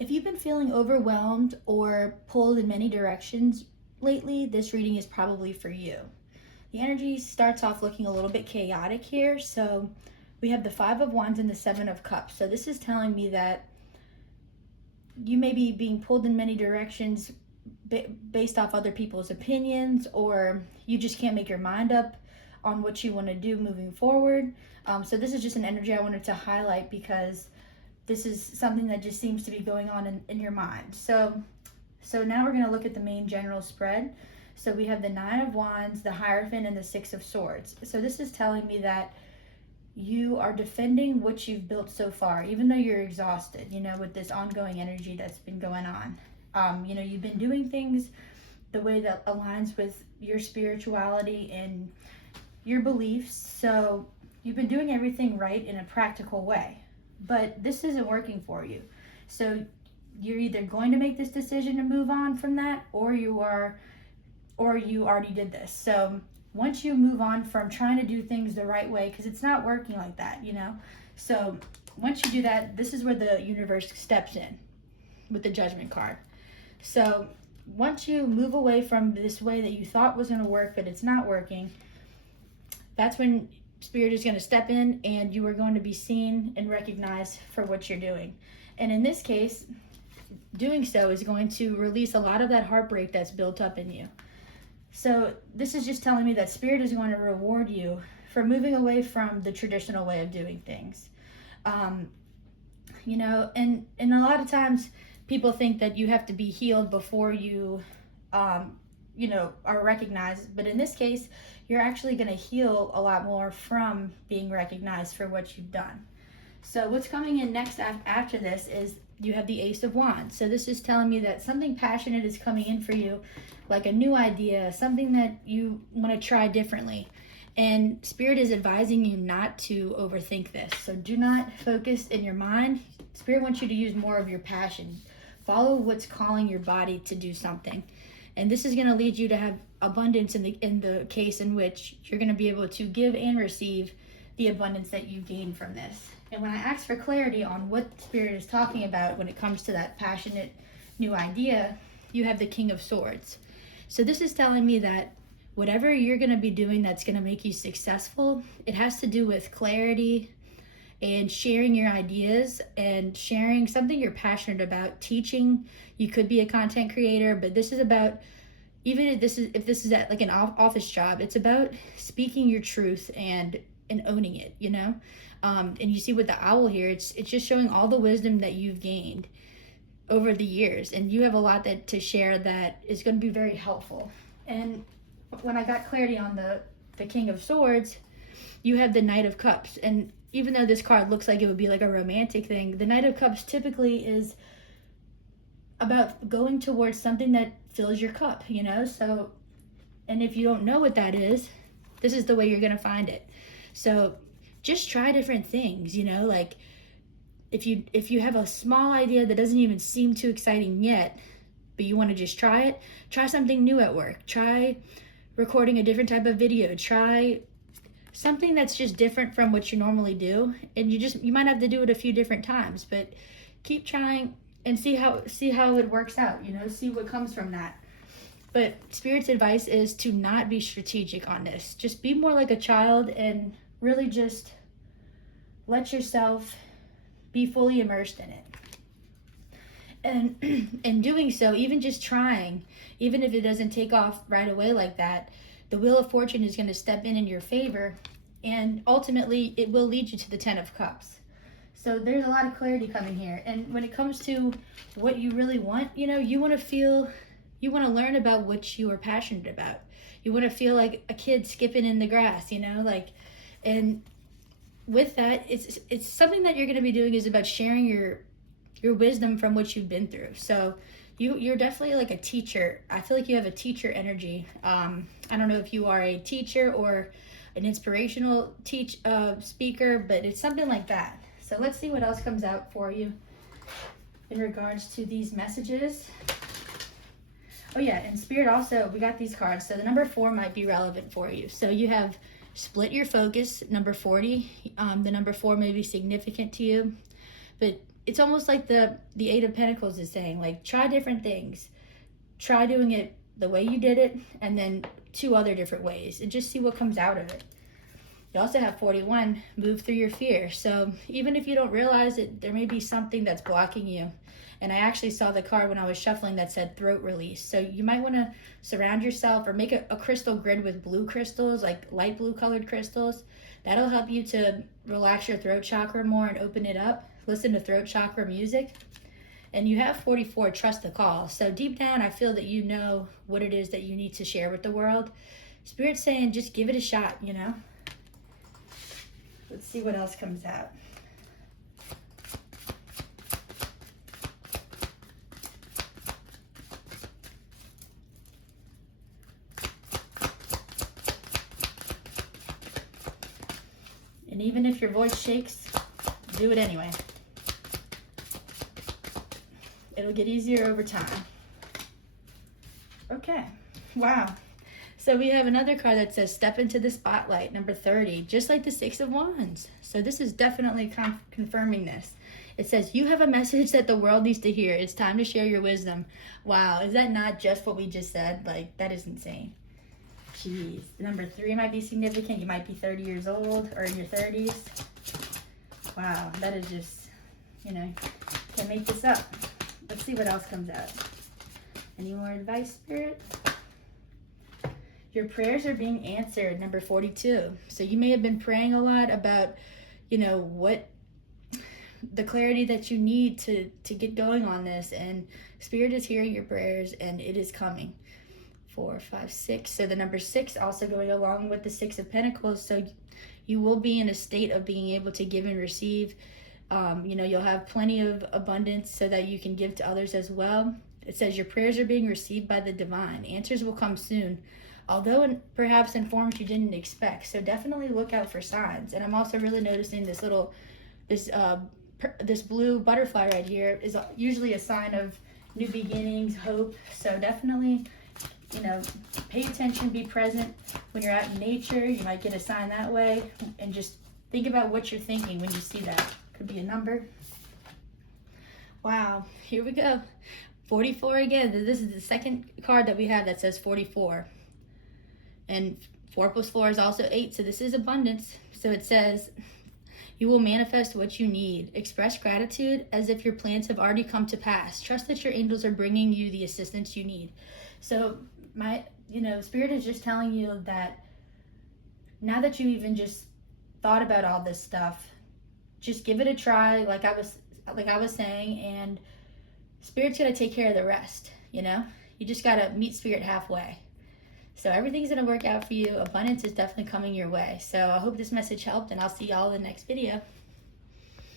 If you've been feeling overwhelmed or pulled in many directions lately, this reading is probably for you. The energy starts off looking a little bit chaotic here. So we have the Five of Wands and the Seven of Cups. So this is telling me that you may be being pulled in many directions based off other people's opinions, or you just can't make your mind up on what you want to do moving forward. So this is just an energy I wanted to highlight because this is something that just seems to be going on in your mind. So now we're going to look at the main general spread. So we have the Nine of Wands, the Hierophant, and the Six of Swords. So this is telling me that you are defending what you've built so far, even though you're exhausted, with this ongoing energy that's been going on. You've been doing things the way that aligns with your spirituality and your beliefs. So you've been doing everything right in a practical way, but this isn't working for you. So you're either going to make this decision to move on from that, or you already did this. So once you move on from trying to do things the right way, because it's not working like that, So once you do that, this is where the universe steps in with the Judgment card. So once you move away from this way that you thought was going to work, but it's not working, that's when Spirit is going to step in and you are going to be seen and recognized for what you're doing. And in this case, doing so is going to release a lot of that heartbreak that's built up in you. So this is just telling me that Spirit is going to reward you for moving away from the traditional way of doing things. And a lot of times people think that you have to be healed before you, are recognized. But in this case, you're actually going to heal a lot more from being recognized for what you've done. So what's coming in next after this is you have the Ace of Wands. So this is telling me that something passionate is coming in for you, like a new idea, something that you want to try differently. And Spirit is advising you not to overthink this. So do not focus in your mind. Spirit wants you to use more of your passion. Follow what's calling your body to do something. And this is going to lead you to have abundance in the case in which you're going to be able to give and receive the abundance that you gain from this. And when I ask for clarity on what Spirit is talking about when it comes to that passionate new idea, you have the King of Swords. So this is telling me that whatever you're going to be doing that's going to make you successful, it has to do with clarity and sharing your ideas and sharing something you're passionate about. Teaching, you could be a content creator, but this is about, even if this is at like an office job, it's about speaking your truth and owning it, and you see with the owl here, it's just showing all the wisdom that you've gained over the years, and you have a lot to share that is going to be very helpful. And when I got clarity on the King of Swords, you have the Knight of Cups. And even though this card looks like it would be like a romantic thing, the Knight of Cups typically is about going towards something that fills your cup, So, and if you don't know what that is, this is the way you're going to find it. So just try different things, like if you have a small idea that doesn't even seem too exciting yet, but you want to just try it, try something new at work. Try recording a different type of video. Try something that's just different from what you normally do. And you might have to do it a few different times, but keep trying and see how it works out, see what comes from that. But Spirit's advice is to not be strategic on this. Just be more like a child and really just let yourself be fully immersed in it. And in doing so, even just trying, even if it doesn't take off right away like that, the Wheel of Fortune is going to step in your favor, and ultimately it will lead you to the Ten of Cups. So there's a lot of clarity coming here. And when it comes to what you really want, you want to learn about what you are passionate about. You want to feel like a kid skipping in the grass, and with that, it's something that you're going to be doing is about sharing your wisdom from what you've been through. So you're definitely like a teacher. I feel like you have a teacher energy. I don't know if you are a teacher or an inspirational speaker, but it's something like that. So let's see what else comes out for you in regards to these messages. Oh yeah, and Spirit also, we got these cards. So the number 4 might be relevant for you. So you have split your focus, number 40. The number 4 may be significant to you, but it's almost like the Eight of Pentacles is saying, like, try different things. Try doing it the way you did it, and then 2 other different ways, and just see what comes out of it. You also have 41, move through your fear. So even if you don't realize it, there may be something that's blocking you. And I actually saw the card when I was shuffling that said throat release. So you might want to surround yourself or make a crystal grid with blue crystals, like light blue colored crystals. That'll help you to relax your throat chakra more and open it up. Listen to throat chakra music. And you have 44, trust the call. So deep down, I feel that you know what it is that you need to share with the world. Spirit's saying, just give it a shot, you know? Let's see what else comes out. And even if your voice shakes, do it anyway. It'll get easier over time. Okay, wow. So we have another card that says step into the spotlight, number 30, just like the 6 of Wands. So this is definitely confirming this. It says, you have a message that the world needs to hear. It's time to share your wisdom. Wow, is that not just what we just said? Like, that is insane. Jeez. Number 3 might be significant. You might be 30 years old or in your 30s. Wow, that is just, you know, can't make this up. Let's see what else comes out. Any more advice, Spirit? Your prayers are being answered, number 42. So you may have been praying a lot about, you know, what the clarity that you need to get going on this. And Spirit is hearing your prayers and it is coming. 4, 5, 6. So the number 6 also going along with the 6 of Pentacles. So you will be in a state of being able to give and receive. You know, you'll have plenty of abundance so that you can give to others as well. It says your prayers are being received by the divine. Answers will come soon, although perhaps in forms you didn't expect. So definitely look out for signs. And I'm also really noticing this little, this blue butterfly right here is usually a sign of new beginnings, hope. So definitely, you know, pay attention, be present. When you're out in nature, you might get a sign that way. And just think about what you're thinking when you see that. Could be a number. Wow, here we go. 44 again. This is the second card that we have that says 44. And 4 plus 4 is also 8, so this is abundance. So it says, you will manifest what you need. Express gratitude as if your plans have already come to pass. Trust that your angels are bringing you the assistance you need. So Spirit is just telling you that now that you even just thought about all this stuff, just give it a try, like I was saying, and Spirit's gonna take care of the rest, you know? You just gotta meet Spirit halfway. So everything's gonna work out for you. Abundance is definitely coming your way. So I hope this message helped, and I'll see y'all in the next video.